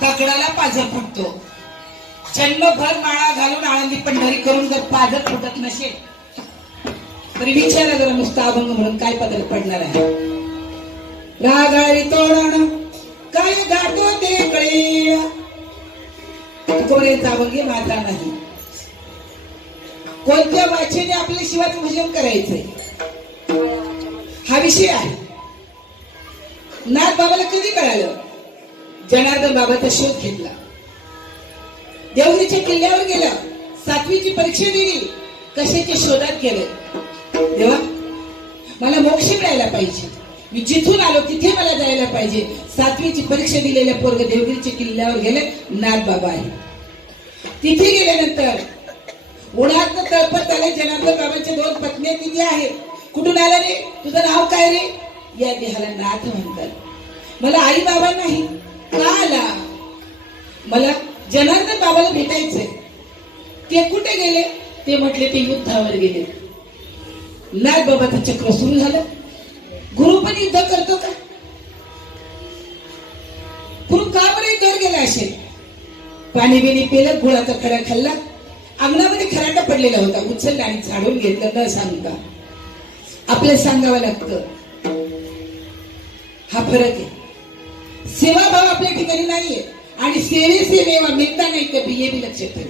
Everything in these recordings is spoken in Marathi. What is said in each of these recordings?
दगडाला पाझर फुटतो. जन्मभर माळा घालून आळंदी पंढरी करून जर पाझर फुटत नसेल तरी विचारा जरा नुसता अभंग म्हणून काय पदर पडणार आहे. रागाळी तोरण काय गातो ते कळे तुकोऱ्याचा अभंग माझा नाही. कोणत्या वाचेने आपल्या शिवाचं भजन करायचंय हा विषय आहे. नाथ बाबाला कधी कळालं? जनार्दन बाबाचा शोध घेतला, देवगीच्या किल्ल्यावर गेला, 7वीची परीक्षा दिली, कशाच्या शोधात गेले. देवा मला मोक्ष मिळायला पाहिजे, मी जिथून आलो तिथे मला जायला पाहिजे. 7वीची परीक्षा दिलेल्या पोरग देवगीच्या किल्ल्यावर गेले. नाथ बाबा आहे. तिथे गेल्यानंतर उन्हात तळपत आले. जनार्दन बाबांच्या 2 पत्नी तिथे आहेत. कुठून आला रे? तुझं नाव काय रे? या देहाला नाथ म्हणतात. मला आई बाबा नाही का आला? मला जनार्दन बाबाला भेटायचंय. ते कुठे गेले? ते म्हटले ते युद्धावर गेले. नाथ बाबाचं चक्र सुरू झालं. गुरु पण युद्ध करतो का? गुरु का बरं युद्धावर गेला असेल? पाणी बिणी पेलं, गुळाचा खडा खाल्ला, अंगणामध्ये खराटा पडलेला होता, उचलला आणि झाडून घेतलं. न सांगता आपल्याला सांगावं लागतं. हा फरक आहे. सेवाभाव आपल्या ठिकाणी नाहीये आणि सेवेचे मेवा मिळता नाही तर हे बी लक्षात ठेव.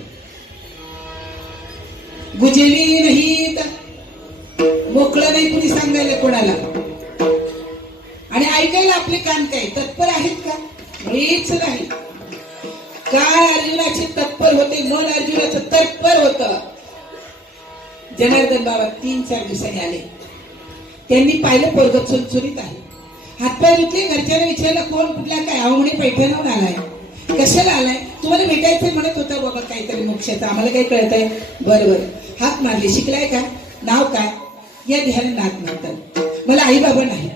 गुजवी नाही मोकळं नाही कुणी सांगायला कोणाला. आणि ऐकायला आपले कान काय तत्पर आहेत का? हेच नाही. काळ अर्जुनाचे तत्पर होते, मन अर्जुनाचं तत्पर होत. जनार्दन बाबा 3-4 दिवसांनी आले. त्यांनी पाहिलं पोरग चुलचुलीत आहे. हातपाय धुतले. घरच्याला विचारलं कोण कुठला काय? अहो म्हणे पैठणहून आलाय. कशाला आलाय? तुम्हाला भेटायचं म्हणत होता बाबा काहीतरी मोक्षाचं. आम्हाला काही कळत आहे? बरोबर. हात मारले. शिकलाय का? नाव काय? या ध्यान नाथ म्हणतात. मला आई बाबा नाही.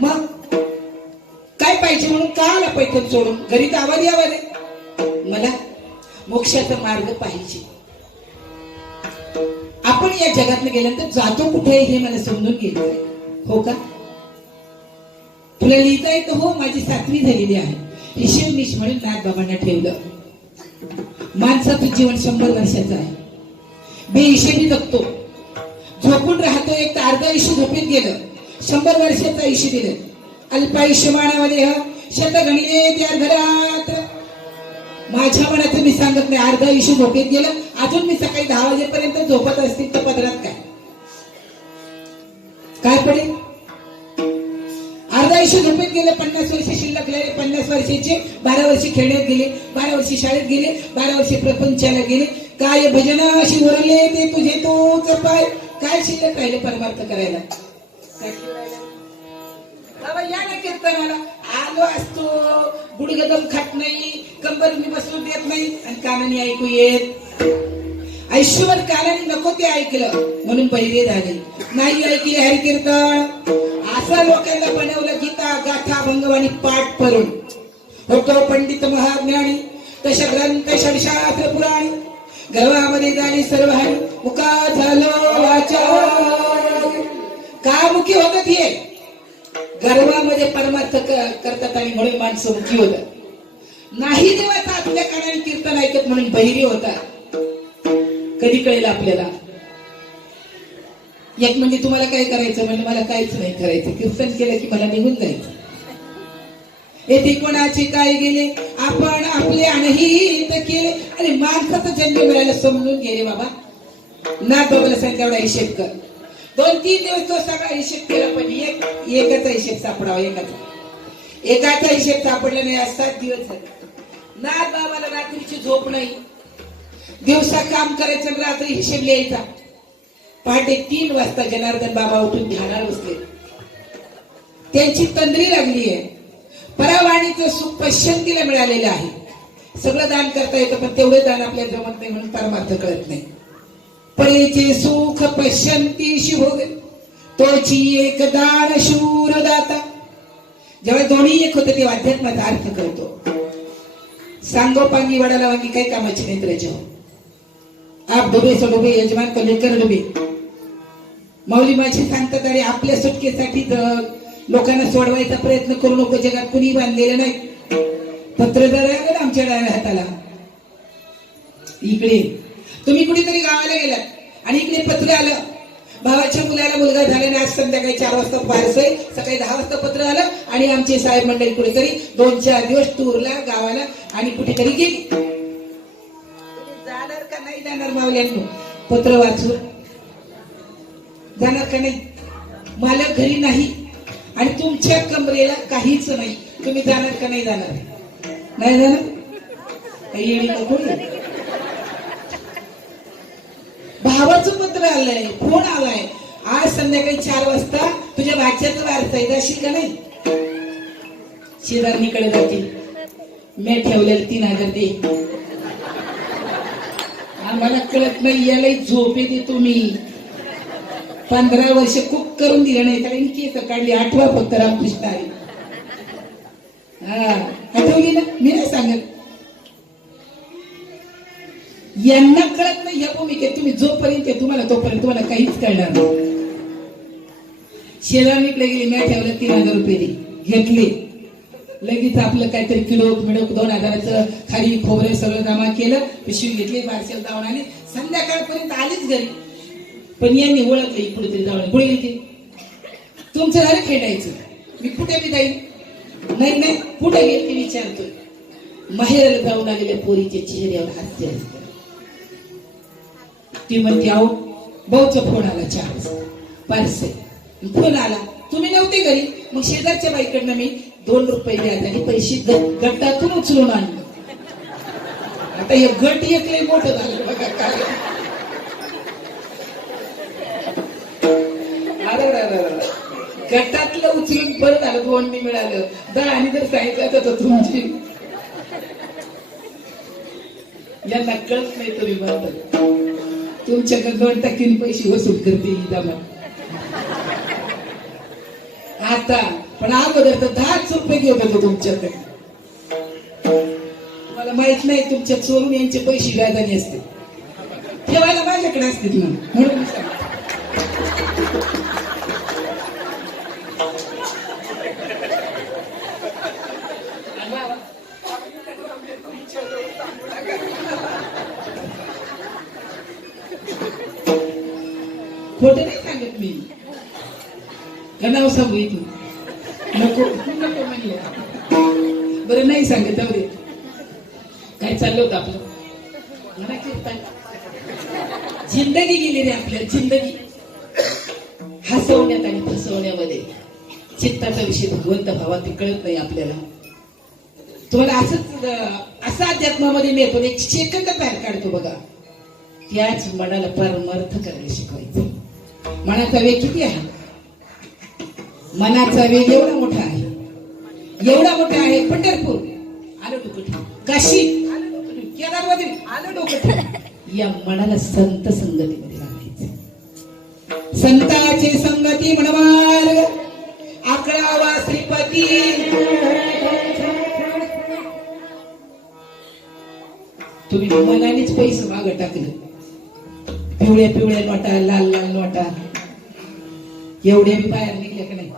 मग काय पाहिजे म्हणून का आला पैठण सोडून? घरी तर आवाज यावा रे. मला मोक्षाचा मार्ग पाहिजे. आपण या जगातनं गेल्यानंतर जातो कुठे हे मला समजून गेलं. हो का? तुला लिहिता येतं? हो, माझी 7वी झालेली आहे. हिशेबनीश म्हणून नाथ बाबांना ठेवलं. माणसाचं जीवन 100 वर्षाचं आहे. बेहिशेबी जगतो, झोपून राहतो. एक तर अर्ध आयुष्य झोपेत गेलं. 100 वर्षाचं आयुष्य दिलं. अल्पायुष्यमानामध्ये शतगणिले त्या घरात. माझ्या मनाचं मी सांगत नाही. अर्ध आयुष्य झोपेत गेलं. अजून मी सकाळी 10 वाजेपर्यंत झोपत असतील तर पदरात काय काय पडेल? अर्ध आयुष्य झोपेत गेले. 50 वर्ष शिल्लक राहिले. 50 वर्षाचे 12 वर्ष खेळण्यात गेले, 12 वर्ष शाळेत गेले, 12 वर्ष प्रपंचाला गेले. काय भजनाशी उरले ते तुझे तोच पाय. काय शिल्लक राहिले परमार्थ करायला? बाबा या ना कीर्तनाला. आलो असतो, गुडगदम खात नाही, कंबर मी बसू देत नाही आणि कानाने ऐकू येत. आयुष्यभर कानाने नको ते ऐकलं म्हणून बहिरे झाले. नाही ऐकले हरी कीर्तन. असं लोकांना बनवलं गीता गाथा भंगवाणी पाठ करून. होतो पंडित महाज्ञानी तशा ग्रंथ षडशास्त्र पुराणी. गर्भामध्ये झाली सर्व हानी मुका झालो वाचा. का मुखी होतात हे? गर्भामध्ये परमार्थ करतात आणि म्हणून माणसं मुखी होतात. नाही देवाचा आपल्या कानाने कीर्तन ऐकत म्हणून बहिरी होतात. कधी कळेल आपल्याला? एक म्हणजे तुम्हाला काय करायचं? म्हणजे मला काहीच नाही करायचं. कीर्तन केलं की मला निघून जायचं. येथे कोणाचे काय गेले आपण आपले अनहित केले. अरे माणसाचा जन्म मिळायला समजून गेले बाबा. नाथ बाबाला सांगितलं एवढा हिशेब कर. 2-3 दिवस तो सगळा हिशेब केला पण एक एकाचा हिशेब सापडावा, एकाचा हिशेब सापडला नाही. आज 7 दिवस झाले. नाथ बाबाला रात्रीची झोप नाही. दिवसा काम करायचं आणि रात्री हिशेब लिहायचा. पहाटे 3 वाजता जनार्दन बाबा उठून ध्यानाला बसले. त्यांची तंद्री लागली आहे. परावाणीचं सुख पश्चंतीला मिळालेलं आहे. सगळं दान करता येतं, पण तेवढं दान आपल्याला जमत नाही म्हणून परमार्थ कळत नाही. परेचे सुख पश्चंती शिभोग तोची एक दान शूर दाता. जेव्हा दोन्ही एक होते तेव्हा अध्यात्माचा अर्थ करतो. सांगोपांगी वडाला वांगी काही कामाची नाही त्याच्यावर. आप डुबे सो डुबे यजमान को लेकर डुबे. माऊली माझी सांगतात, अरे आपल्या सुटकेसाठी लोकांना सोडवायचा प्रयत्न करू नको. जगात कुणी बांधलेलं नाही. पत्रदार आहे ना आमच्या डाव्या हाताला. इकडे तुम्ही कुठेतरी गावाला गेलात आणि इकडे पत्र आलं, भावाच्या मुलाला मुलगा झाल्याने आज संध्याकाळी 4 वाजता वारसय, सकाळी 10 वाजता पत्र आलं आणि आमचे साहेब मंडळी कुठेतरी 2-4 दिवस टूरला गावाला आणि कुठेतरी गेली. जाणार का नाही जाणार मावल्यांनो? पत्र वाचून जाणार का नाही? मालक घरी नाही आणि तुमच्या कमरेला काहीच नाही, तुम्ही जाणार का नाही जाणार? नाही जाणार? काही येणी नको. भावाचं पत्र आलंय, फोन आलाय, आज संध्याकाळी 4 वाजता तुझ्या भाच्याचं वारसय, जाशील का नाही? शेजारणीकडे जातील, मी ठेवलेलं 3000 दे. आम्हाला कळत नाही, याला झोप येते. तुम्ही 15 वर्ष कुक करून दिलं नाही त्याला, केस काढली. 8वा फक्त रामकृष्ण आहे. हा आठवली ना? मी नाही सांगत. यांना कळत नाही या भूमिकेत. तुम्ही जोपर्यंत तुम्हाला तोपर्यंत तुम्हाला काहीच कळणार नाही. शेजारणीकडे गेली, मी ठेवलं 3000 रुपये दे, घेतले. लगेच आपलं काहीतरी किलो मिळव 2000चं खाली खोबरे सगळं जमा केलं, पिशवी घेतली, बारशाला जाऊन आली. संध्याकाळपर्यंत आलीच घरी. पण यांनी ओळखले कुठेतरी जाऊन. पुढे गेली, तुमचं घर खेळायचं, मी कुठे बी जाईल. नाही नाही कुठे गेली विचारतोय. माहेर जाऊन आलेल्या पोरीच्या चेहऱ्यावर हास्य असतं. ती म्हणते, आहो भाऊचा फोन आला 4 वाजता, पार्सल फोन आला, तुम्ही नव्हते घरी. मग शेजारच्या बाईकडनं मी 2 रुपये व्याजाने पैसे गटातून उचलून आणले. आता हे गट एक लय मोठं झालं बघा काय. गटातलं उचलून परत आलं, 2 मिळालं. 10 आणि जर सांगितलं तर तुमची यांना कळत नाही. तुम्ही म्हणतात तुमच्याकडे 2% पैसे वसूल करते ही जमा आता, पण अगोदर तर 10 रुपये घेत होतो तुमच्याकडे. मला माहित नाही तुमच्या चोरून यांचे पैसे व्याजाने असते, ठेवायला माझ्याकडे असतील ना, म्हणून खोटं नाही सांगत मी. का नाव सांगू इथून? नको नको म्हणले. बरं नाही सांगत, जाऊ दे. काय चाललं होतं आपलं? मला कीर्तन. जिंदगी गेली रे आपल्या, जिंदगी हसवण्यात आणि फसवण्यामध्ये. चित्ताचा विषय भगवंत भावा ते कळत नाही आपल्याला. तुम्हाला असं अध्यात्मामध्ये मिळतो, एक सेकंद बाहेर काढतो बघा. त्याच मनाला परमार्थ करायला शिकवायचं. मनाचा वेग किती आहे? मनाचा वेग एवढा मोठा आहे, एवढा मोठा आहे. पंढरपूर आलं डोकं, काशी आलं डोकं, केदारमध्ये आलं डोकं. या मनाला संत संगतीमध्ये लागायचं. संताची संगती म्हणवार 11वा श्रीपती. तुम्ही मनानेच पैसे माग टाकले. पिवळ्या पिवळ्या नोटा, लाल लाल नोटा, एवढे बी बाहेर निघले का नाही?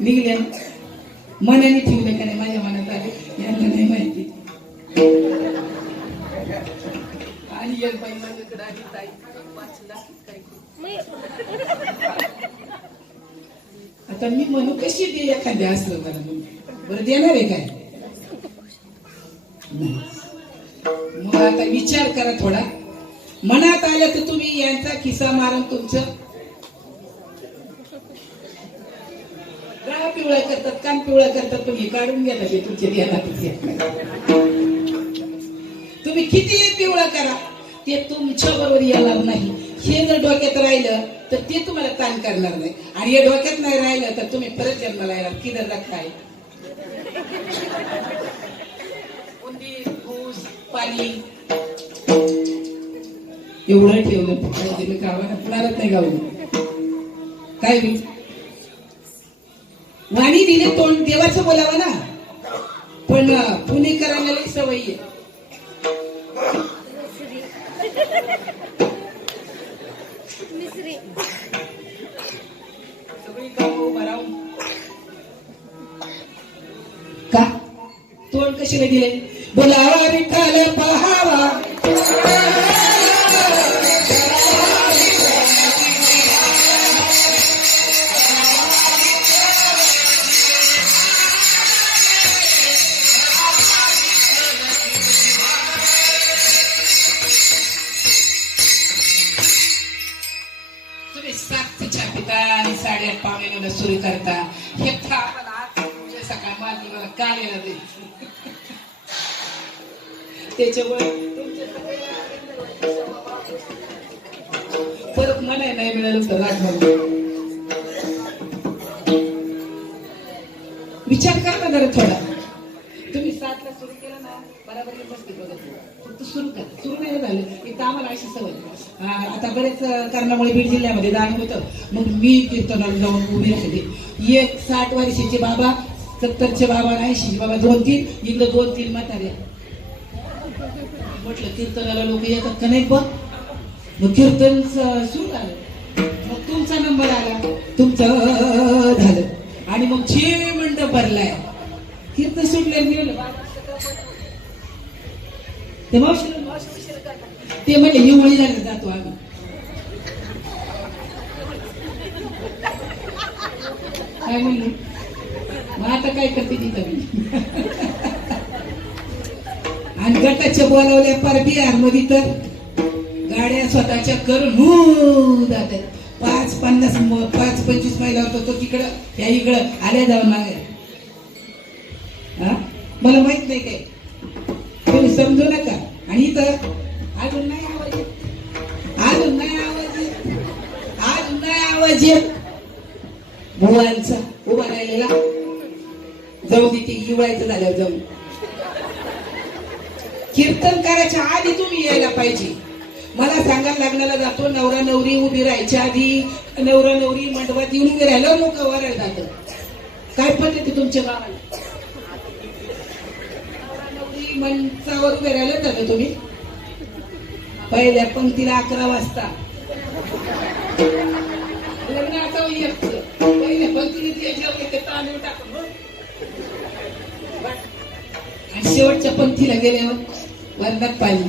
निघले. मनाने ठेवले का नाही? माझ्या मनात आले, यांना नाही माहिती. आणि एक बाई माझ्याकडे आली, ताई 5 लाख काय. आता मी म्हणू कशी दे एखाद्या असलं तर बरं देणार आहे काय? मग आता विचार करा थोडा. मनात आलं तर तुम्ही यांचा खिसा मारून तुमचं पिवळं करतात, कान पिवळं करतात, पण हे काढून घेतात हे तुमचे ध्यानातच येत नाही. तुम्ही किती पिवळं करा ते तुमच्या बरोबर येणार नाही. हे जर डोक्यात राहिलं तर ते तुम्हाला ताण करणार नाही, आणि हे डोक्यात नाही राहिलं तर तुम्ही परत जन्माला येणार. किधर रखा है उंदीर, घूस, पाणी एवढं ठेवलं पाहिजे गावाला, कुणालाच नाही गावलं. काय बी वाणी दिले तोंड देवाचं बोलावं ना, पण पुणेकरांना लई सवय आहे. सगळी कामं उभं राहून का तोंड कशाला दिले? बोलावा विठ्ठल पहावा, आणि 8:30 पावणे सुरू करता. हे सकाळ माझी मला काल येणार नाही. त्याच्यामुळे परत म्हणाय नाही मिळालं तर राग. विचार करा ना जरा थोडा. तुम्ही 7 ला सुरू केलं ना बरोबर बसते बघत, फक्त सुरू करा. सुरू नाही झालं इथं आम्हाला अशी सवय. आता बरेच कारणामुळे बीड जिल्ह्यामध्ये जाणं होतं, मग मी कीर्तनाला जाऊन उभी राहते. एक 60 वर्षाचे बाबा, 70चे बाबा, 80चे बाबा, 2-3 इकडं 2-3 म्हाताऱ्या. म्हटलं कीर्तनाला लोक येतात का नाही बघ. मग कीर्तन सुरू झालं, मग तुमचा नंबर आला, तुमचं झालं, आणि मग जे मंडप भरलाय. कीर्तन सुटले ते मावशी ते म्हणजे निवळी झाले जातो आम्ही. काय म्हणलं मग आता काय करते तिथं मी. आणि गटाच्या बोलावल्या पर बिहार मध्ये तर गाड्या स्वतःच्या करून हो जातात. 5-50-5-25 महिला होतो तो तिकडं या इकडं आल्या जाऊन मागे. मला माहित नाही काय, तुम्ही समजू नका. आणि इथं अजून नाही आवाज येत, अजून नाही आवाज येत, अजून नाही आवाज येत. भुवांचा उभा राहिलेला जाऊ दे, ते इवळायचं झाल्यावर जाऊ. कीर्तन करायच्या आधी तुम्ही यायला पाहिजे. मला सांगा, लग्नाला जातो नवरा नवरी उभी राहायच्या आधी नवरा नवरी मंडपात येऊन उभी राहिलं लोक वरायला जातं. काय पद्धती तुमच्या गावाला? मंचावर उभे राहिलं जातं तुम्ही पहिल्या पंक्तीला 11 वाजता. लग्न आता पहिल्या पंक्तीने ते तांदूळ टाकून आणि शेवटच्या पंक्तीला गेल्यावर वरणात पाणी,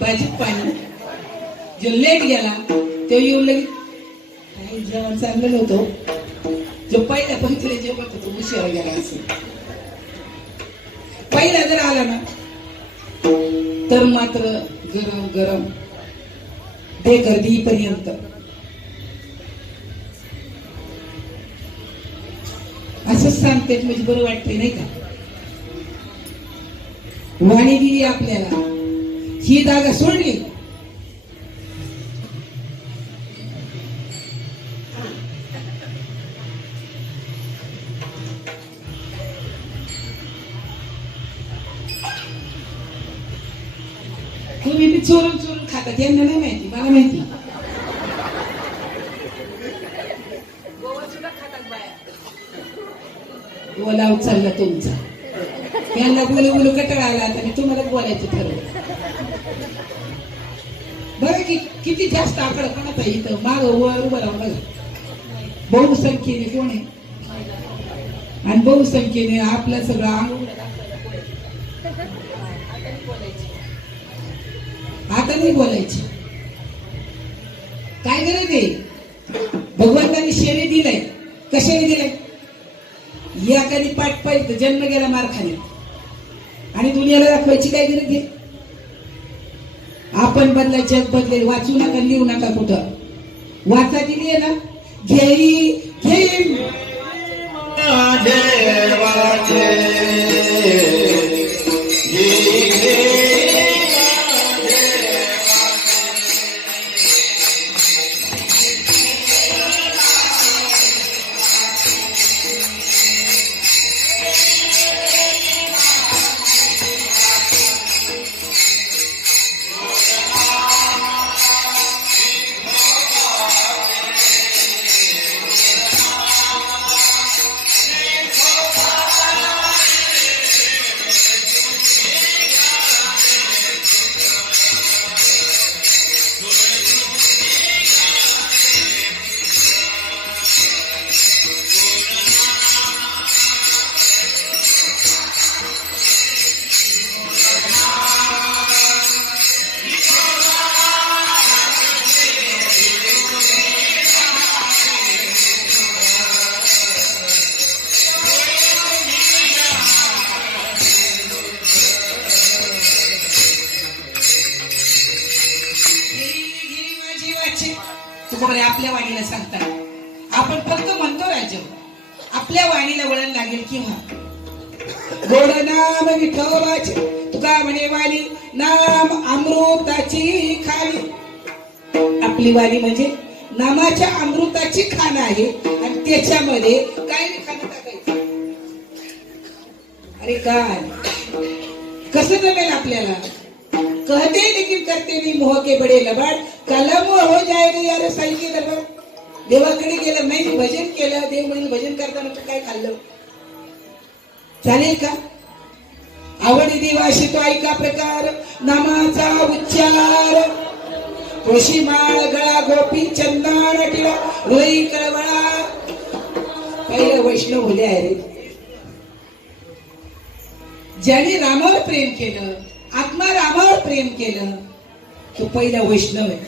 भाजीत पाणी. जो लेट गेला तो येऊन लगेच काही जेवण चांगलं नव्हतं. जो पहिल्या पंक्तीला जेवण होतो तो उशिरा गेला. असं पहिला जर आला ना तर मात्र गरम गरम बेगर्दीपर्यंत. असंच सांगते म्हणजे बरं वाटते नाही का. वाणी दिली आपल्याला, ही जागा सोडली तुम्ही बी चोरून चोरून खातात. यांना नाही माहिती, मला माहिती. गोवा चालला तुमचा. यांना बोलू बोलू कटाळा आला आता मी तुम्हाला बोलायचं ठरवलं. बरं किती जास्त आकडा कोणाचा इथं माग वर उभं राहून बघा. बहुसंख्येने कोण आहे, आणि बहुसंख्येने आपलं सगळं अंग. आता नाही बोलायची. काय गरज आहे? भगवंतांनी शेरे दिलंय. कशाने दिलंय? एखादी पाठ पाहिजे जन्म गेला मारखान्यात, आणि दुनियाला दाखवायची काय गरज आहे? आपण बदला, जग बदलेल. वाचू नका, लिहू नका. कुठं वाचा दिली आहे ना, घेई घेई माझे वाचे तुकोबरे आपल्या वाणीला सांगतात. आपण फक्त म्हणतो राजा, आपल्या वाणीला वळण लागेल किंवा गोड नाम विठोबाचे तुका म्हणे वाणी नाम अमृताची खाणी. आपली वाणी म्हणजे नामाच्या अमृताची खाण आहे आणि त्याच्यामध्ये काय खाणं टाकायचं. अरे काय कसं जमेल आपल्याला. कहते लेकिन करते नहीं मोह के बडे लबाड, कलम हो जाएगा यार साई के दरबार. देवाकडे गेलं नाही, भजन केलं, देव म्हणजे भजन करताना तू काय खाल्लं चालेल का. आवडी देवाशी तो ऐका प्रकार नामाचा उच्चार. तुळशी माळ गळा गोपी चंदन टिळा हृदय कळवळा. पहिलं वैष्णव होले आहे रे. ज्याने रामावर प्रेम केलं, आत्मा रामावर प्रेम केलं, तो पहिला वैष्णव आहे.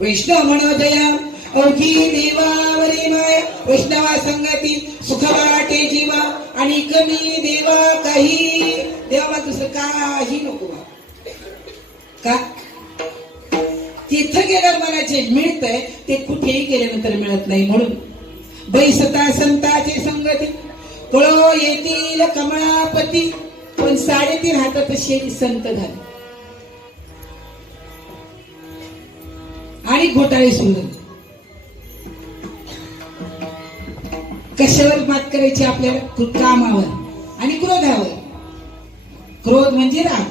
वैष्णव म्हणोदया अवघी देवावरी माया. वैष्णवा संगती सुख वाटे जीवा आणि कमी देवा काही. देवा दुसरं काही नको का. तिथं गेल्यावर मला जे मिळतंय ते कुठेही गेल्यानंतर मिळत नाही. म्हणून बैसता संताची संगती कळो येतील कमळापती. पण 3.5 हातात शेती संत झाले आणि घोटाळे सुंदर. कशावर मात करायची आपल्याला. कामावर आणि क्रोधावर. क्रोध म्हणजे राग.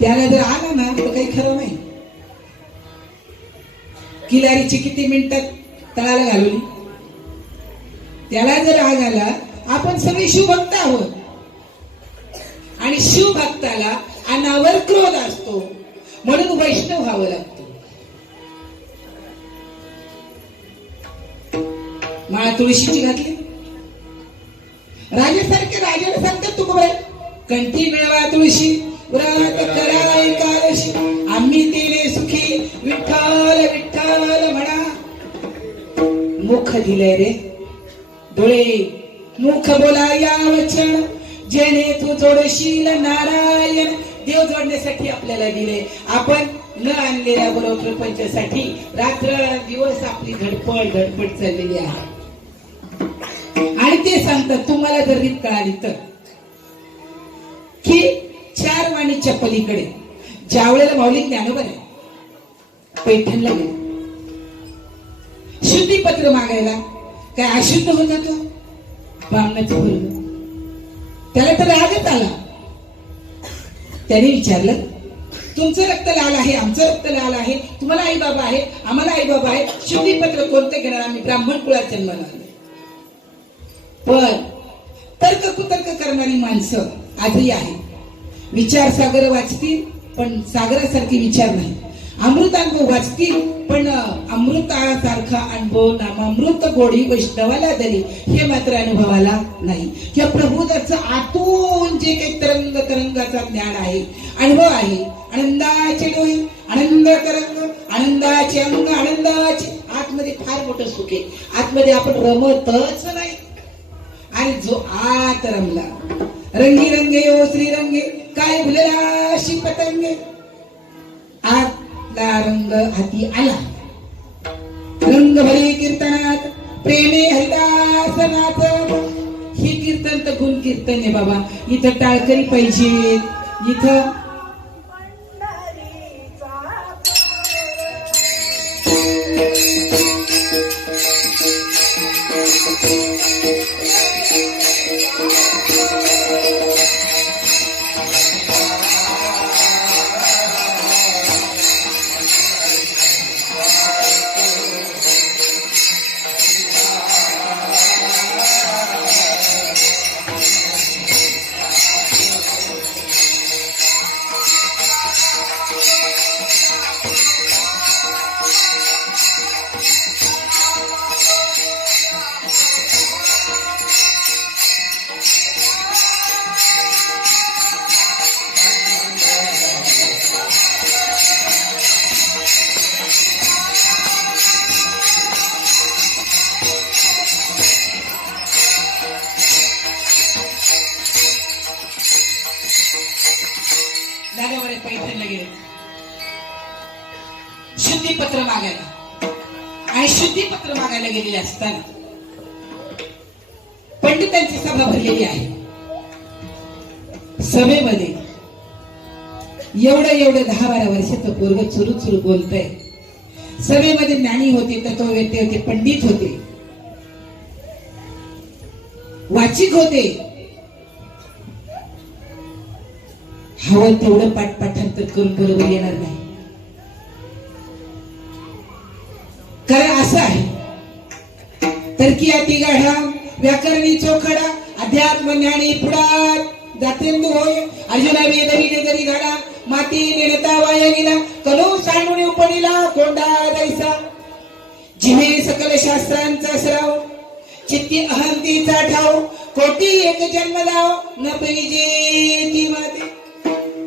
त्याला जर आला ना तर काही खरं नाही. किलारीची किती मिनिटात तळाला घालवली. त्याला जर राग आला. आपण सगळे शिवभक्त आहोत आणि शिवभक्ताला अनावर क्रोध असतो. म्हणून वैष्णव व्हावं लागतं. माळा तुळशीची घातली. राजासारखे राजाला सांगतात तुकोबरे कंठी मिळवा तुळशी व्रत करा एकादशी. आम्ही तेने सुखी विठ्ठल विठ्ठल म्हणा. मुख दिले रे डोळे मुख बोला या वचन जेणे तू जोडशील नारायण. देव जोडण्यासाठी आपल्याला दिले. आपण न आणलेल्या बरोबर प्रपंचासाठी रात्र दिवस आपली धडपड चाललेली आहे. आणि ते सांगतात तुम्हाला जर रीत कळाली तर की 4 वाणीच्या पलीकडे ज्या वेळेला माऊली ज्ञानोबा आहे पैठणला गेले शुद्धीपत्र मागायला. काय अशुद्ध होत तो ब्राह्मणाचं बोललं. त्याला तर रागच आला. त्याने विचारलं तुमचं रक्त लाल आहे, आमचं रक्त लाल आहे, तुम्हाला आई बाबा आहे, आम्हाला आई बाबा आहे, शुद्धीपत्र कोणतं घेणार. आम्ही ब्राह्मण कुळात जन्माला आलो. पण तर्क कुतर्क करणारी माणसं आजही आहे. विचार सागर वाचतील पण सागरासारखे विचार नाही. अमृतानुभव वाचतील पण अमृतासारखा अनुभव नामामृत गोडी वैष्णवाला दिली हे मात्र अनुभवाला नाही. किंवा प्रभुदाचं आतून जे काही तरंगाचा ज्ञान आहे, अनुभव आहे. आनंदाचे डोळे, आनंद तरंग, आनंदाचे अंग, आनंदाचे आतमध्ये फार मोठं सुख आहे. आतमध्ये आपण रमतच नाही. आणि जो आत रमला रंगी रंगे ओ श्रीरंगे काय भुलला अशी पतंगे. आतला रंग हाती आला. रंग भरे कीर्तनात प्रेमे हरिदास नाथ. हे कीर्तन तर गुण कीर्तन आहे बाबा. इथं टाळकरी पाहिजे, इथं दादावर पैठणला गेले शुद्धीपत्र मागायला. आणि शुद्धीपत्र मागायला गेलेले असताना पंडितांची सभा भरलेली आहे. सभेमध्ये एवढं 10-12 वर्षाचं पोरग चुरू बोलतंय. सभेमध्ये ज्ञानी होते, तत्ववेत्ते होते, पंडित होते, वाचिक होते. हवं तेवढं पाठांतर करून बरोबर येणार नाही. कारण असं आहे, तर्कियाती गाढा व्याकरणी चोखडा अध्यात्म ज्ञानी पुढार जातेंदू होय. अर्जुना वेदवी जरी झाला माती नेता वाया गेला. कलो सांडून उपणीला कोंडा दैसा. जिने सकल शास्त्रांचा सराव चित्ती अहंतीचा ठाव. कोटी एक जन्म दाव न पाहिजे ती माते.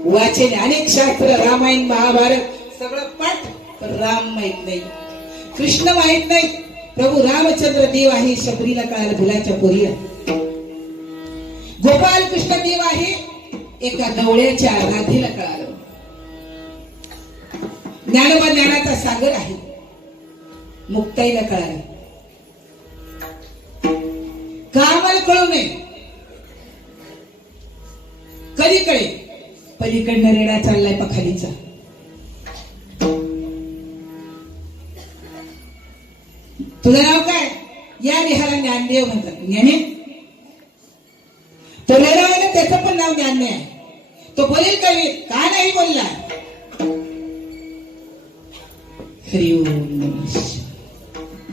वाचन अनेक शास्त्र, रामायण महाभारत सगळं पाठ, पण राम माहित नाही, कृष्ण माहित नाही. प्रभू रामचंद्र देव आहे शबरीला कळालं फुलाच्या पोरीला. गोपाल कृष्ण देव आहे एका गवळ्याच्या राधेला कळालं. ज्ञानोबा ज्ञानाचा सागर आहे मुक्ताईला कळालं. का आम्हाला कळू नये? कधी कळे? पलीकडनं रेडा चाललाय पखालीचा. तुझं नाव काय? या विहारा ज्ञानदेव म्हणतात. ज्ञाने तो रेडा आहे ना, त्याचं पण नाव ज्ञानने आहे. तो बोलेल का नाही बोलला? हरिओम नमः.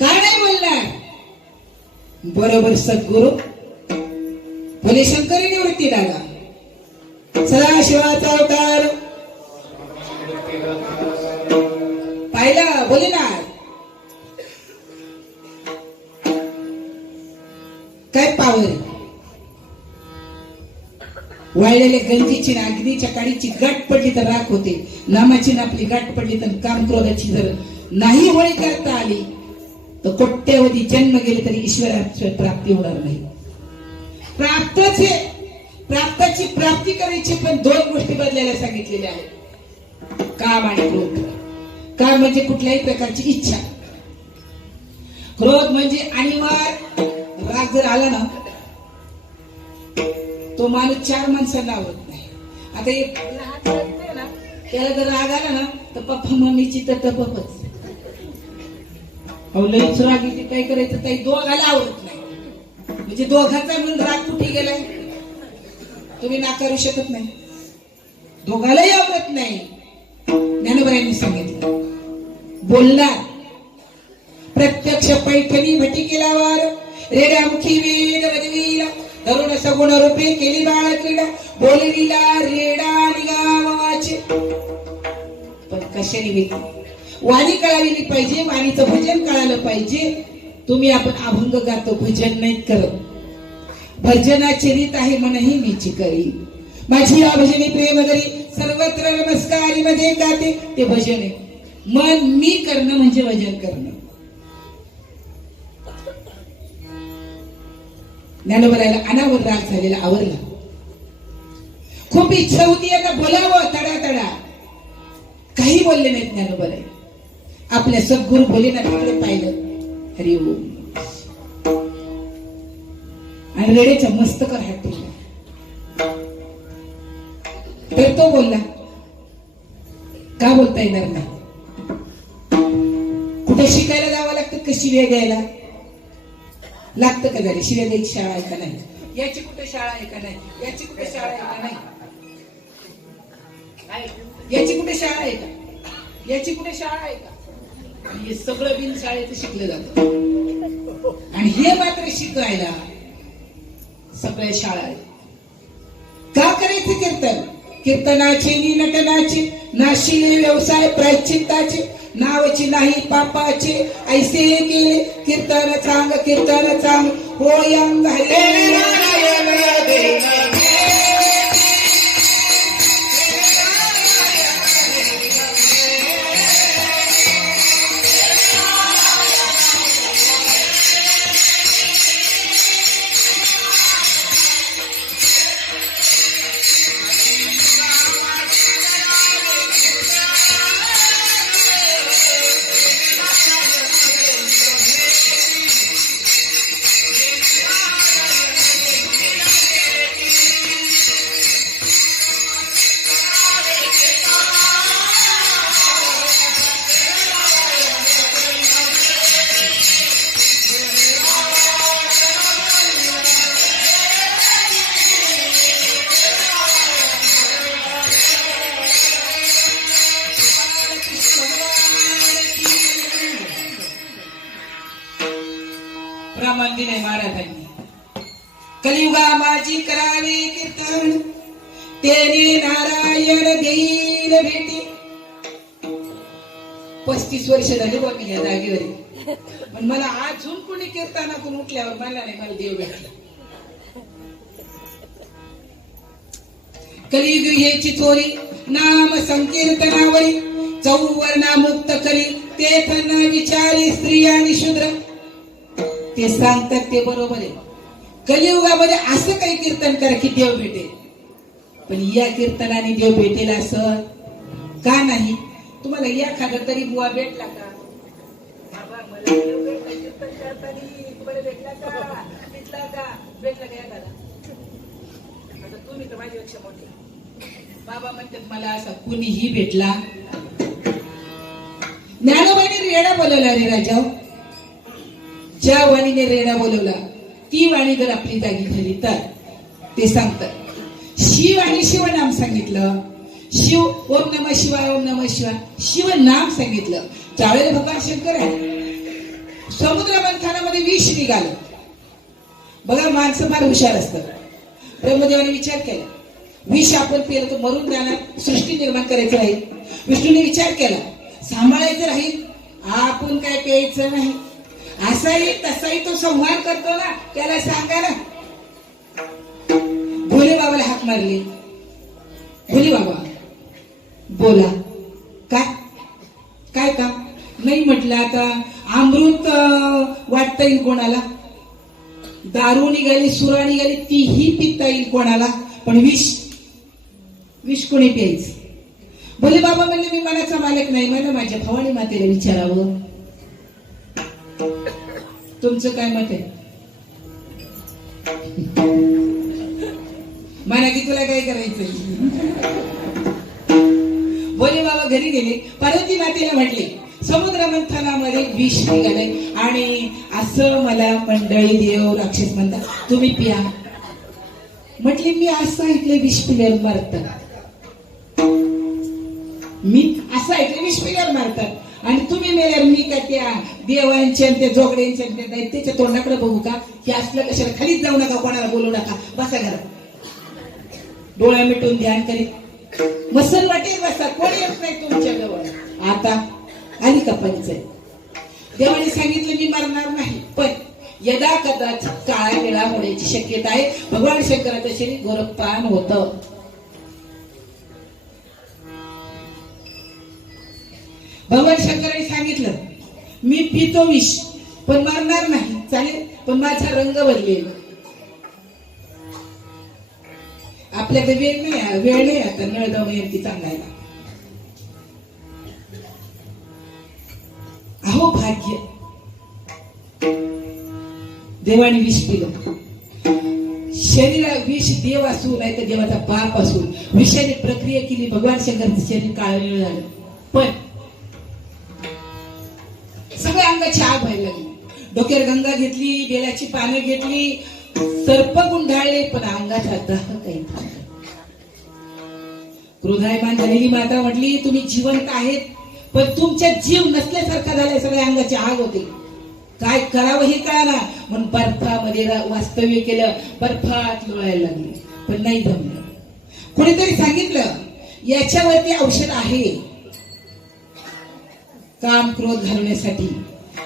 का नाही बोलणार? बरोबर सद्गुरु बोले शंकरी निवृत्ती दादा सदाशिवाचा अवतार पाहिला बोले ना. काय पावर वाळलेल्या गंजीची ना अग्नीच्या काडीची गाठ पडली तर राख होते. नामाची ना आपली गाठ पडली तर काम क्रोधाची जर नाही होळी करता आली तर कोट्यवधी जन्म गेले तरी ईश्वराची प्राप्ती होणार नाही. प्राप्तच आहे. प्राप्ताची प्राप्ती करायची, पण 2 गोष्टी बदलायला सांगितलेल्या आहेत, काम आणि क्रोध. काम म्हणजे कुठल्याही प्रकारची इच्छा. क्रोध म्हणजे अनिवार्य. राग जर आला ना तो माणूस 4 माणसांना आवडत नाही. आता एक लहान ना त्याला जर राग आला ना तर पप्पा मम्मीची तर टपच. लईच राग येते, काय करायचं? काही दोघाला आवडत नाही. म्हणजे दोघांचा म्हणून राग कुठे गेलाय तुम्ही नाकारू शकत नाही. दोघालाही आवडत नाही. ज्ञानोबांनी सांगितलं बोलणार प्रत्यक्ष पैठणी भटी केला वार. रेड्यामुखी वेद वदवीला धरून सगुण रूपे केली बाळ क्रीडा. बोलवीला रेडा निगावाचे. पण कशाने वेगळी वाणी कळालेली पाहिजे. वाणीचं भजन कळालं पाहिजे. तुम्ही आपण अभंग गातो, भजन नाही करत. भजनाची रीत आहे म्हणही मीची करी. माझी या भजनी प्रेम करी सर्वत्र नमस्कारी मध्ये गाते. ते भजन आहे. मन मी करणं म्हणजे भजन करणं. ज्ञानोबाला अनावर राग झालेला आवरला. खूप इच्छा होती आता बोलावं तडा. काही बोलले नाहीत ज्ञानोबाला. आपल्या सद्गुरु भोलेनाथ तिकडे पाहिलं. हरिओम आणि रेड्याच्या मस्तकावर हात ठेवला. तर तो बोलला, का बोलता येणार नाही? कुठे शिकायला जावं लागतं का शिव्या द्यायला लागतं का? झाली शिव्या द्यायची शाळा आहे का नाही? याची कुठे शाळा आहे का नाही? याची कुठे शाळा आहे का नाही? याची कुठे शाळा आहे का? याची कुठे शाळा आहे का? हे सगळं बिन शाळेचं शिकलं जातं. आणि हे मात्र शिकायला सगळ्या शाळा आहेत. का करायचं कीर्तन? कीर्तनाचे नि नटनाचे नाशिले व्यवसाय प्रायश्चित्ताचे नावाची नाही पापाचे ऐसे केले कीर्तन चांग होयंग हरे नारायण देव. प्रमाण दिले महाराजांनी. कलियुगा माझी करावे कीर्तन तेने नारायण देईल भेटी. 35 वर्ष झाली बघ मी या जागेवर, पण मला अजून कोणी कीर्तनातून उठल्यावर मला नाही, मला देव भेटला. कलियुग याची चोरी नाम संकीर्तनावरी चौवर्णा मुक्त करी ते त्यांना विचारी स्त्री आणि शूद्र. ते सांगतात ते बरोबर आहे. कलियुगामध्ये असं काही कीर्तन करा की देव भेटेल, पण या कीर्तनाने देव भेटेल असं का नाही? तुम्हाला एखादा तरी बुवा भेटला का? बाबा मला देव भेटला कीर्तन करताना, तुम्हाला भेटला का? भेटला का? भेटला का एखादा? आता तुम्ही तर माझ्यापेक्षा मोठे. बाबा म्हणतात मला असा कुणीही भेटला. ज्ञानोबाईने रेडा बोलवला रे राजा. ज्या वाणीने रेडा बोलवला ती वाणी जर आपली जागी झाली तर ते सांगतात. शिव आणि शिवनाम सांगितलं. शिव ओम नमः शिवाय, ओम नमः शिवाय. शिव नाम सांगितलं. त्यावेळेला भगवान शंकर आहे. समुद्र मंथनामध्ये विष निघालं. बघा माणसं फार हुशार असतात. ब्रह्मदेवाने विचार केला, विष आपण पेलं तर मरून जाणार, सृष्टी निर्माण करायचं राहील. विष्णूने विचार केला, सांभाळायचं राहील, आपण काय प्यायचं नाही. असाही तसाही तो संहार करतो ना, त्याला सांगा ना. भोले बाबाला हाक मारली. भोले बाबा बोला. काय का नाही म्हटलं. आता अमृत वाटता येईल कोणाला, दारू निघाली, सुरा निघाली, तीही पिता येईल कोणाला, पण विष कोणी प्यायचं? भोले बाबा म्हणले मी मनाचा मालक नाही, मला माझ्या भवानी मातेला विचारावं. तुमचं काय मत आहे? म्हणा की तुला काय करायचंय? भोले बाबा घरी गेले. पार्वती मातेला म्हटले समुद्र मंथनामध्ये विष निघालंय आणि असं मला मंडळी देव राक्षस म्हणतात, तुम्ही पिया. म्हटले मी असं ऐकलं विष पिल्यावर मारतात. मी असं ऐकलं विष पिल्यावर मारतात आणि तुम्ही मेल्यावर मी का त्या देवांच्या त्या जोगड्यांच्या दैत्याच्या तोंडाकडे बघू का? की असलं कशाला? खालीच जाऊ नका, कोणाला बोलू नका, बसा घरात डोळ्या मिटून ध्यान करीत मसल वाटेल बसा, कोणी येत नाही तुमच्या जवळ. आता आली का पंचायत? देवाने सांगितलं मी मरणार नाही, पण यदा कदाचित काळा वेळा होण्याची शक्यता आहे. भगवान शंकराचं शरीर गोरखपान होतं. भगवान शंकरांनी सांगितलं मी पितो विष पण मरणार नाही, चालेल, पण माझा रंग बदलेल. आपल्याकडे वेळ नाही आता नळदव यांची सांगायला. अहो भाग्य, देवाने विष पिलं. शरीराला विष देव असू नाही तर देवाचा पाप असू, विषाने प्रक्रिया केली, भगवान शंकरचं शरीर काळं झालं. पण सगळ्या अंगाची आग व्हायला लागली. डोक्यावर गंगा घेतली, बेलाची पानं घेतली, सर्प गुंडाळले, पण अंगाचा दाह काही थांबला. क्रोधायमान झालेली माता म्हटली, तुम्ही जिवंत आहेत पण तुमच्या जीव नसल्यासारखा झालाय, सगळ्या अंगाची आग होते. काय करावं हे कळाना. म्हणून बर्फामध्ये वास्तव्य केलं, बर्फात लोळायला लागले, पण नाही जमलं. कोणीतरी सांगितलं याच्यावरती औषध आहे, काम क्रोध घालवण्यासाठी,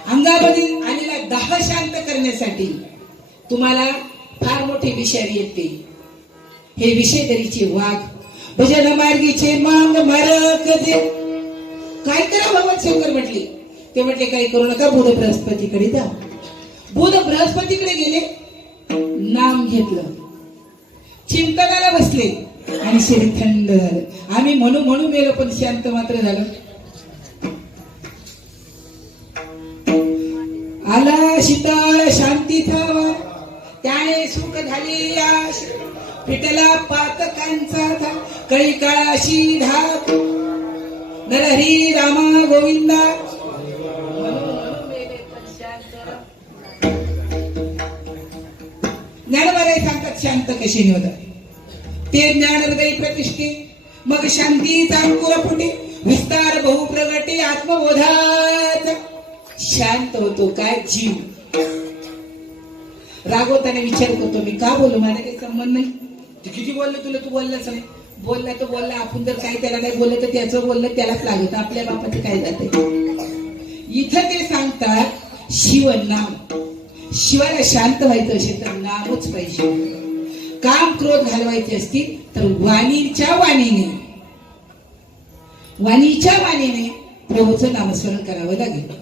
अंगामध्ये आलेला दाह शांत करण्यासाठी. तुम्हाला फार मोठे विषारी येते, हे विषयदरीचे वाघ भजन मार्गीचे मांग मारक दे. काय करा भगवान शंकर म्हटले. ते म्हटले काही करू नका, बुध बृहस्पतीकडे जा. बुध बृहस्पतीकडे गेले, नाम घेतलं, चिंतनाला बसले आणि शरीर थंड झालं. आम्ही म्हणू मेलो पण शांत मात्र झालं. आला शीतळ शांतीचा वार, त्याने सुख झाली आश, पिटला पातकांचा था, कळी काळाशी धाक, नरहरी रामा गोविंदा. ज्ञानोबा सांगतात शांत कशी होतात. ते ज्ञान हृदय प्रतिष्ठे, मग शांतीचा अंकुर फुटे, विस्तार बहुप्रगटे आत्मबोधात. शांत होतो काय जीव. रागवताना विचार करतो, मी का बोलू, माझा काही संबंध नाही. तू किती बोललं, तुला तू बोललाच नाही. बोलला तर बोलला, आपण जर काही त्याला नाही बोललं तर त्याचं बोललं त्यालाच लागत, आपल्या बापाचं काय जाते. इथं ते सांगतात शिवनाम. शिवाला शांत व्हायचं असेल तर नामच पाहिजे. काम क्रोध घालवायचे असतील तर वाणीच्या वाणीने प्रभूचं नामस्मरण करावं लागेल.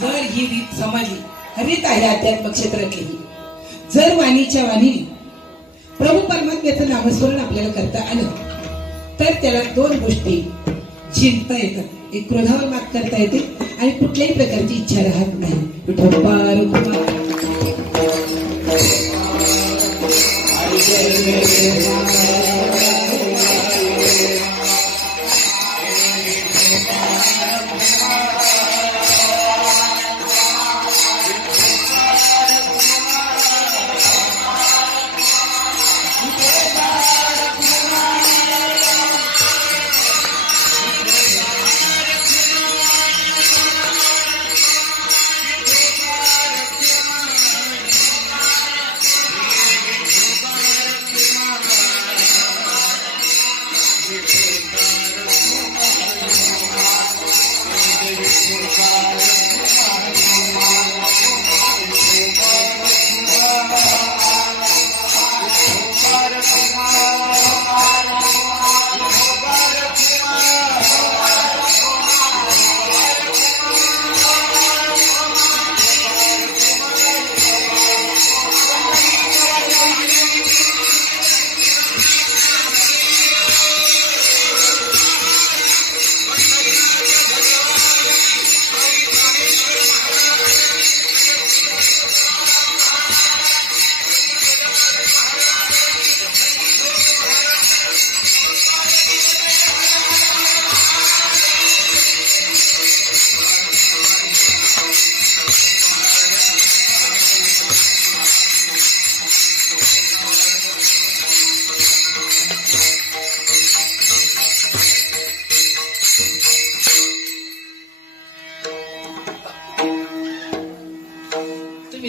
जर ही रीत समजली, रीत आहे अध्यात्म क्षेत्रातली, जर वाणीच्या वाणीने प्रभू परमात्म्याचं नामस्मरण आपल्याला करता आलं तर त्याला दोन गोष्टी जिंकता येतात. एक क्रोधावर मात करता येते आणि कुठल्याही प्रकारची इच्छा राहत नाही.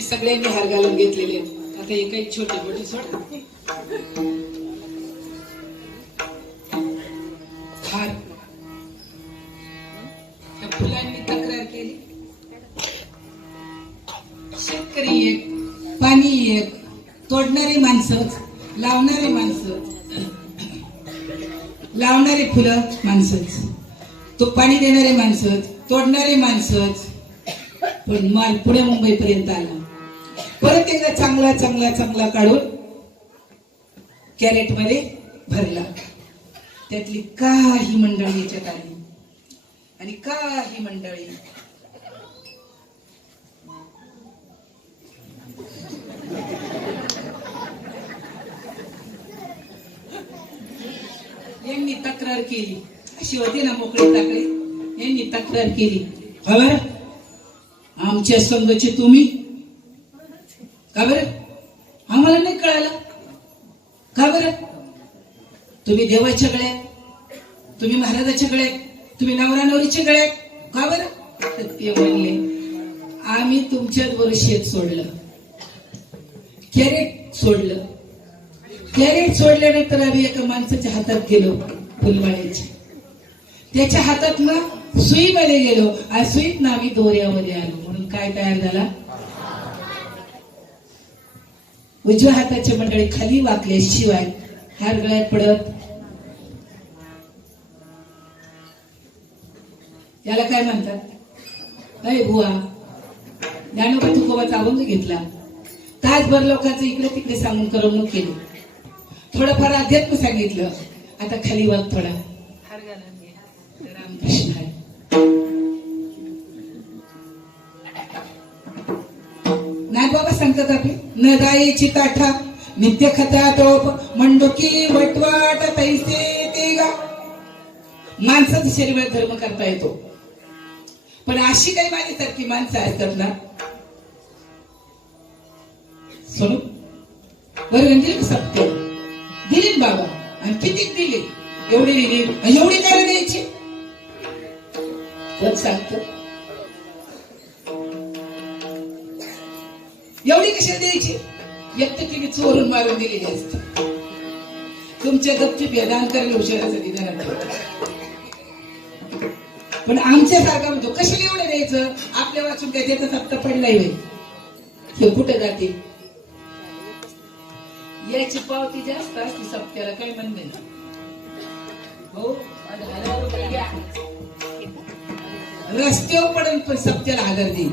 सगळ्यांनी हार घालून घेतलेले आहेत. आता हे काही छोटे मोठे सोड. हार त्या फुलांनी तक्रार केली. शेतकरी एक, पाणी एक, तोडणारी माणसंच, लावणारी माणसं, लावणारी फुलं माणसंच, तो पाणी देणारे माणसंच, तोडणारे माणसंच. पण माल पुणे मुंबईपर्यंत आला. परत एकदा चांगला चांगला चांगला काढून कॅरेट मध्ये भरला. त्यातली काही मंडळी याच्यात आली आणि काही मंडळी यांनी तक्रार केली. अशी होती ना मोकळी टाकळी. यांनी तक्रार केली. खबर आमच्या संघाचे तुम्ही का बरं? आम्हाला नाही कळालं का बरं? तुम्ही देवाच्या गळ्यात, तुम्ही महाराजाच्या गळ्यात, तुम्ही नवरा नवरीच्या गळ्यात का बरं? तर ते म्हणले आम्ही तुमच्याच वर शेत सोडलं, कॅरेट सोडलं. कॅरेट सोडल्यानंतर आम्ही एका माणसाच्या हातात गेलो फुलवाड्याच्या. त्याच्या हातातनं सुईमध्ये गेलो आणि सुईतनं आम्ही दोऱ्यामध्ये आलो. म्हणून काय तयार झाला? उजव्या हाताच्या मंडळी खाली वाकल्याशिवाय हार गळ्यात पडत. याला काय म्हणतात? अरे बुवा, ज्ञानोबा तुकोबाचा अभंग घेतला. तासभर लोकांचं इकडे तिकडे सांगून करमणूक केली. थोडंफार अध्यात्म सांगितलं. आता खाली वाग थोडा. रामकृष्ण आहे. नागबाबा सांगतात आपले न दायेची ताठा नित्य खता टोप मंडोकी वटवाट तैसे ते गा. माणसाचं शरीरात धर्म करता येतो. पण अशी काही माझ्यासारखी माणसं असतात ना, सोनू बरं दिली सत्य दिली बाबा. आणि किती दिली? एवढी दिली. एवढी काय द्यायची? कोण सांगत? एवढी कशाला द्यायची? एक तर तुम्ही चोरून मारून दिलेली असते. तुमच्या गपची भेदान करेल हुशाराचं निदान. पण आमच्या सारखा म्हणतो कशाला एवढं द्यायचं? आपल्या वाचून काय त्याचा सप्ता पडलाय वे. हे कुठं जाते? याची पावती जास्त असते सप्त्याला. काय म्हणणे ना हो, 1000 रुपये घ्या. रस्त्यावर पडेल पण सप्त्याला 1000 देईल.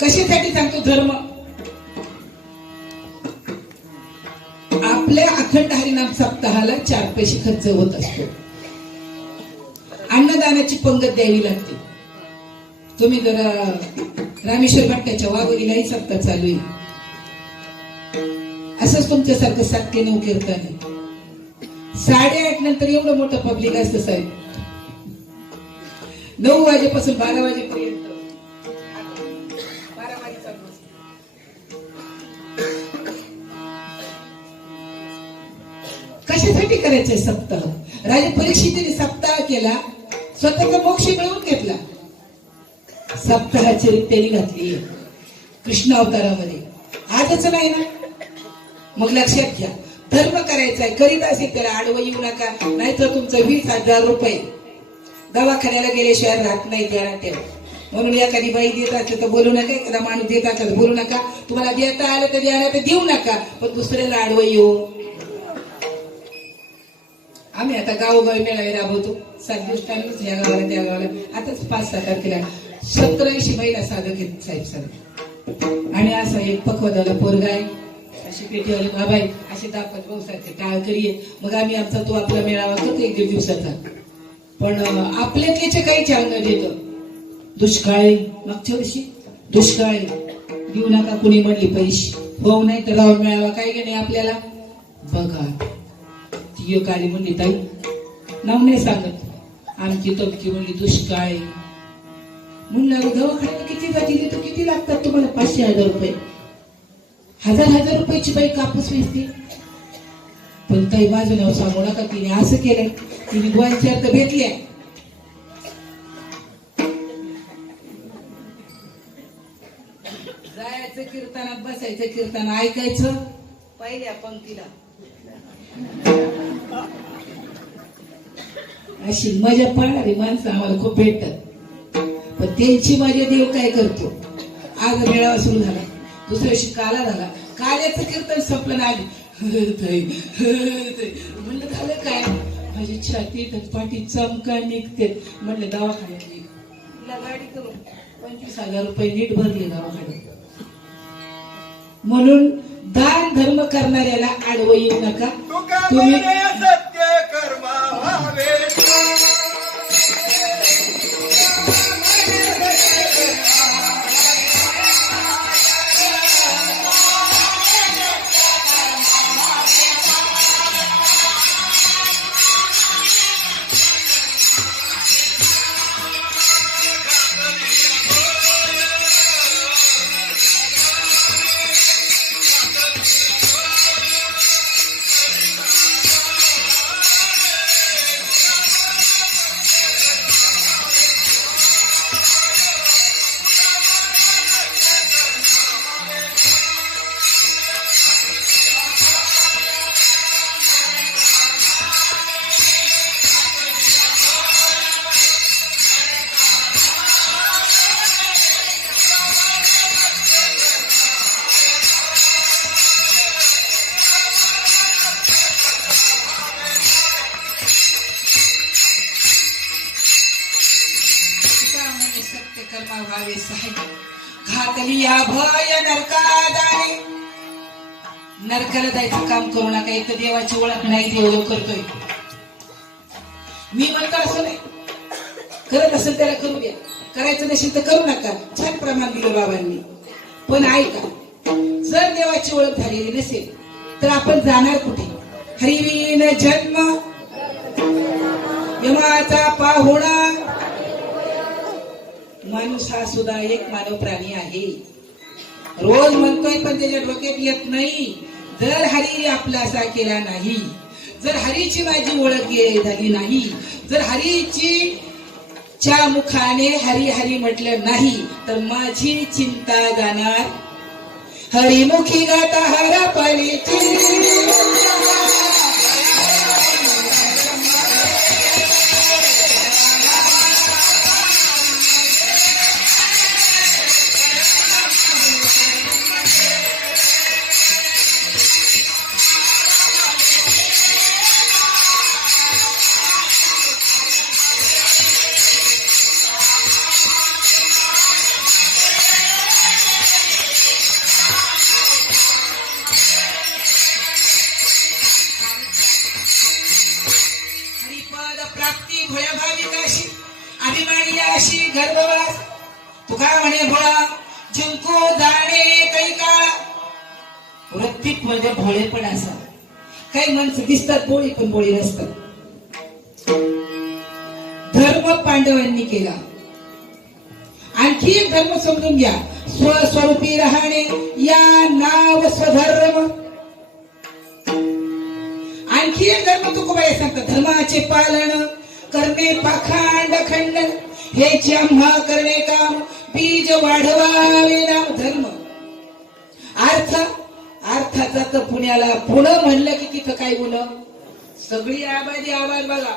कशासाठी सांगतो? धर्म. आपल्या अखंड हरिनाम सप्ताहाला 4 पैसे खर्च होत असतो. अन्नदानाची पंगत द्यावी लागते. तुम्ही जरा रामेश्वर भट्टाच्या वाघोलीलाही सप्ताह चालू आहे. असंच तुमच्यासारखं 7 ते 9 कीर्तन आहे. 8:30 नंतर एवढं मोठं पब्लिक असतं साहेब. 9 वाजेपासून 12 वाजेपर्यंत 12 वाजे चालू असतं. कशासाठी करायचंय सप्ताह? राजा परीक्षितीने सप्ताह केला, स्वतःचा मोक्ष मिळवून घेतला. सप्ताहाची रीत त्यांनी घातली कृष्ण अवतारामध्ये. आजच नाही ना. मग लक्षात घ्या, धर्म करायचा आहे. करीत असेल त्याला आडवं येऊ नका. नाहीतर तुमचं 20,000 रुपये दवाखान्याला गेल्याशिवाय राहत नाही. ध्यानात ठेवा. म्हणून एखादी बाई देत असते तर बोलू नका. एखादा माणूस देत असला तर बोलू नका. तुम्हाला देता आलं तर द्या, तर देऊ नका. पण दुसऱ्याला आडवं येऊ. आम्ही आता गावोगावी मेळावे राबवतो. 7 दिवस टाइमच या गावाला त्या गावाला. आताच 5-6 तारखेला 87 महिला साधक आहेत साहेब साहेब. आणि असा एक पखवादाला पोरगा आहे. अशी पेटीवाले बाबा आहे. असे दाखवत भाऊसारखे टाळकरी आहे. मग आम्ही आमचा तो आपला मेळावा करतो 1-1.5 दिवसाचा. पण आपल्यातल्याचे काही चांगलं देतं. दुष्काळी मागच्या वर्षी दुष्काळी देऊ नका कुणी म्हणली पैसे. हो नाही तर राहून मेळावा काय नाही आपल्याला. बघा ती एक आली म्हणली ताई, नाव नाही सांगत, आमची तमकी म्हणली दुष्काळ. म्हणलं दवाखान्याला किती जाती तर किती लागतात तुम्हाला? 500-1000 रुपये. 1000 रुपयाची बाई कापूस वेचते. पण ताई माझं नाव सांगू नका. तिने असं केलंय. तिने 2-4 तर भेटल्या. बसायचं कीर्तनात, बसायचं कीर्तन ऐकायचं पहिल्या पंक्तीला. अशी मजा पडणारी माणसं आम्हाला खूप भेटतात. पण त्यांची मजा देव काय करतो. आज मेळावा सुरू झाला, दुसऱ्या दिवशी काला झाला, काल्याचं कीर्तन संपलं ना, आली म्हणलं झालं काय, माझी छाती पाठी चमका निघते. म्हणलं दवाखान्यात गेली, तिला गाडी करून 25,000 रुपये नीट भरले दवाखान्यात. म्हणून दान धर्म करणाऱ्याला आडवं येऊ नका. तुम्ही सत्य कर्म व्हावे. सत्य कर्मा व्हावे सहाय्य, घातली या भय नरका जाणे. नरकाला जायचं काम करू नका. एक तर देवाची ओळख नाही, देव करतोय. मी म्हणतो असं नाही, करत असेल त्याला करू द्या, करायचं नसेल तर करू नका. छान प्रमाण दिलं बाबांनी. पण ऐका, जर देवाची ओळख झालेली नसेल तर आपण जाणार कुठे. हरिविन जन्म यमाचा पाहुणा. माणूस हा सुद्धा एक मानव प्राणी आहे. रोज म्हणतोय पण त्याच्या डोक्यात येत नाही. जर हरी आपला असा केला नाही, जर हरीची माझी ओळख झाली नाही, जर हरीची च्या मुखाने हरी हरी म्हटलं नाही तर माझी चिंता जाणार. हरिमुखी गाता हरा पालीची. प्राप्ती भोळ्या भाविकाशी अभिमानी अशी गर्भवास. तुका म्हणे भोळा जिंकू जाणे काही काळ. वृत्तीत मध्ये भोळे पण असा. काही माणसं दिसतात भोळी पण भोळी नसतात. धर्म पांडवांनी केला. आणखी एक धर्म समजून घ्या, स्वस्वरूपी राहणे या नाव स्वधर्म. आणखी एक धर्म तुकोबाई सांगतात, धर्माचे पालन करणे पाखांड खंडन हे आम्हा करणे काम बीज वाढवावे नाम धर्म. अर्थाचा तर पुण्याला पुणं म्हणलं की तिथं काय बोल सगळी आबादी आवाज बघा.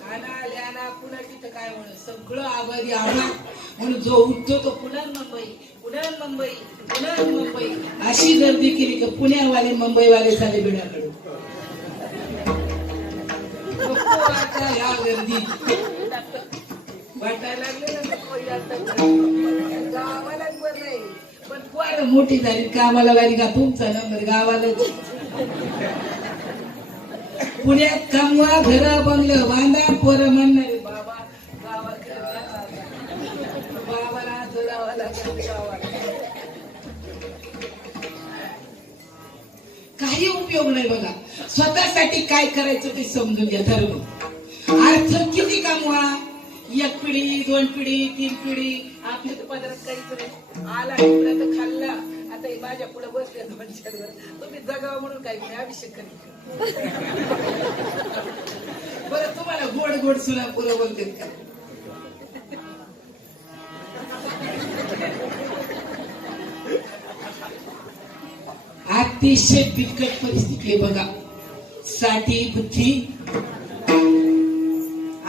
खाना ल्याना पुन्हा तिथं काय म्हण सगळं आबादी आवाज. म्हणून जो उठतो तो पुन्हा मुंबई, पुन्हा मुंबई, पुन्हा मुंबई अशी गर्दी केली की पुण्यावाले मुंबईवाले झाले बिडाकडे. या गर्दी वाटायला लागले ना गावालाच बरं नाही. पण पोरं मोठी झाली कामाला गाडी का तुमचा नंबर गावालाच. पुण्यात कमवा, घर बंगलं बांधा, पोरं म्हणणारे बाबा गावात बाबाला जोडावा लागेल गावाला. काही उपयोग नाही बघा. स्वतःसाठी काय करायचं ते समजून घ्या. धर्म अर्थ किती कमवा, एक पिढी, दोन पिढी, तीन पिढी. आपल्या तर पदरात काहीच नाही. आला इकडं तर खाल्ला. आता माझ्या पुढे बसले दोनशेवर. तुम्ही जगावं म्हणून काही नाही अभिषेक करीत. बरं तुम्हाला गोड गोड सुना पुरं बोलते का? अतिशय बिकट परिस्थिती आहे बघा. साठी बुद्धी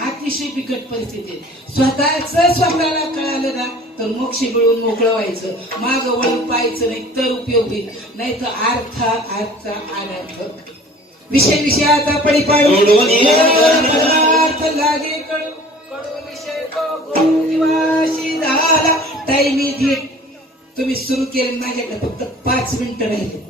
अतिशय बिकट परिस्थिती आहे. स्वतःला कळालं ना तर मोक्ष मिळून मोकळं व्हायचं, माग वळून पाहायचं नाही तर उपयोग होईल, नाही तर अर्थाचा अनर्थ. विषयाचा परिपाडू परमार्थ लागे कळू, कडू विषय तो गोड दिवाशी झाला. Time is it. तुम्ही सुरू केलं, माझ्याकडे फक्त 5 मिनिटं राहिले.